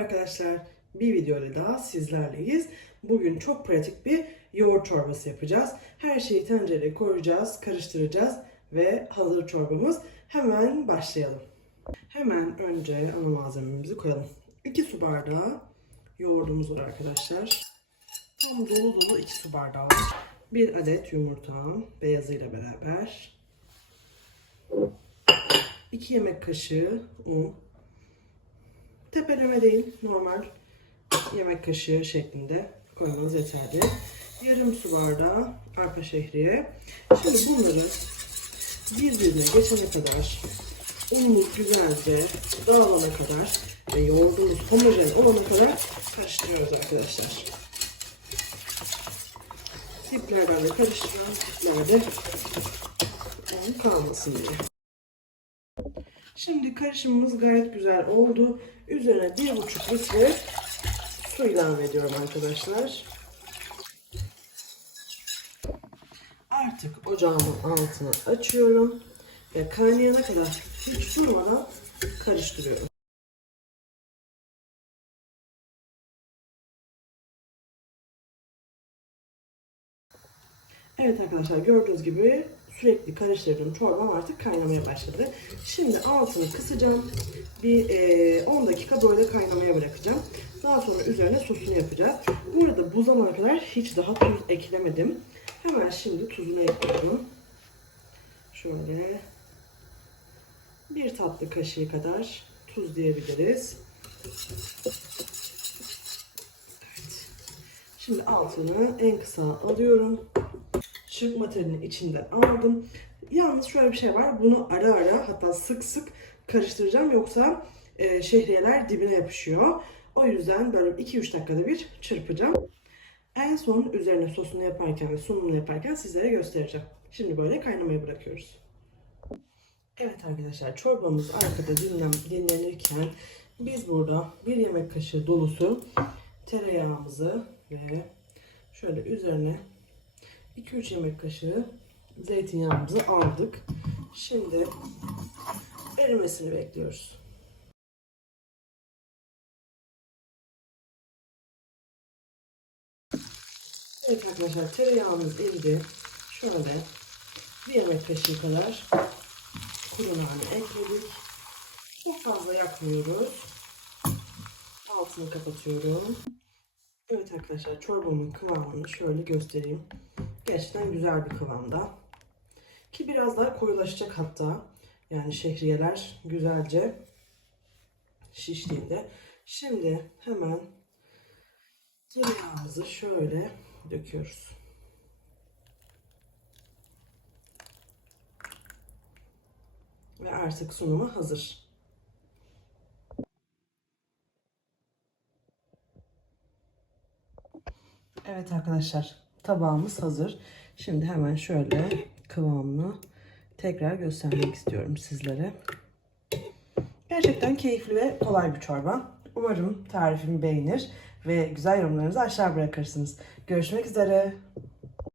arkadaşlar. Bir video ile daha sizlerleyiz. Bugün çok pratik bir yoğurt çorbası yapacağız. Her şeyi tencereye koyacağız, karıştıracağız ve hazır çorbamız. Hemen başlayalım. Hemen önce ana malzememizi koyalım. 2 su bardağı yoğurdumuz var arkadaşlar. Tam dolu dolu 2 su bardağı. 1 adet yumurtam beyazıyla beraber. 2 yemek kaşığı un. Tepeleme değil, normal yemek kaşığı şeklinde koymanız yeterli. Yarım su bardağı arpa şehriye. Şimdi bunları birbirine geçene kadar unumuz güzelce dağılana kadar ve yoğurdumuz homojen olana kadar karıştırıyoruz arkadaşlar. Diplerden de karıştıran diplerde kalmasın diye. Şimdi karışımımız gayet güzel oldu. Üzerine bir buçuk litre su ilave ediyorum arkadaşlar. Artık ocağımın altını açıyorum ve kaynayana kadar hiç durmadan karıştırıyorum. Evet arkadaşlar gördüğünüz gibi sürekli karıştırdığım çorbam artık kaynamaya başladı. Şimdi altını kısacağım. Bir e, 10 dakika böyle kaynamaya bırakacağım. Daha sonra üzerine sosunu yapacağız. Bu arada bu zamana kadar hiç daha tuz eklemedim. Hemen şimdi tuzunu ekliyorum. Şöyle bir tatlı kaşığı kadar tuz diyebiliriz. Şimdi altını en kısa alıyorum çırpma telinin içinden aldım. Yalnız şöyle bir şey var. Bunu ara ara hatta sık sık karıştıracağım. Yoksa e, şehriyeler dibine yapışıyor. O yüzden böyle 2-3 dakikada bir çırpacağım. En son üzerine sosunu yaparken ve sunumunu yaparken sizlere göstereceğim. Şimdi böyle kaynamaya bırakıyoruz. Evet arkadaşlar çorbamız arkada dinlen, dinlenirken biz burada bir yemek kaşığı dolusu tereyağımızı ve şöyle üzerine 2-3 yemek kaşığı zeytinyağımızı aldık. Şimdi erimesini bekliyoruz. Evet arkadaşlar tereyağımız eridi. Şöyle bir yemek kaşığı kadar kuru nane ekledik. Çok fazla yakmıyoruz. Altını kapatıyorum. Evet arkadaşlar çorbamın kıvamını şöyle göstereyim. Gerçekten güzel bir kıvamda. Ki biraz daha koyulaşacak hatta. Yani şehriyeler güzelce şiştiğinde. Şimdi hemen tereyağımızı şöyle döküyoruz. Ve artık sunuma hazır. Evet arkadaşlar tabağımız hazır. Şimdi hemen şöyle kıvamını tekrar göstermek istiyorum sizlere. Gerçekten keyifli ve kolay bir çorba. Umarım tarifimi beğenir ve güzel yorumlarınızı aşağı bırakırsınız. Görüşmek üzere.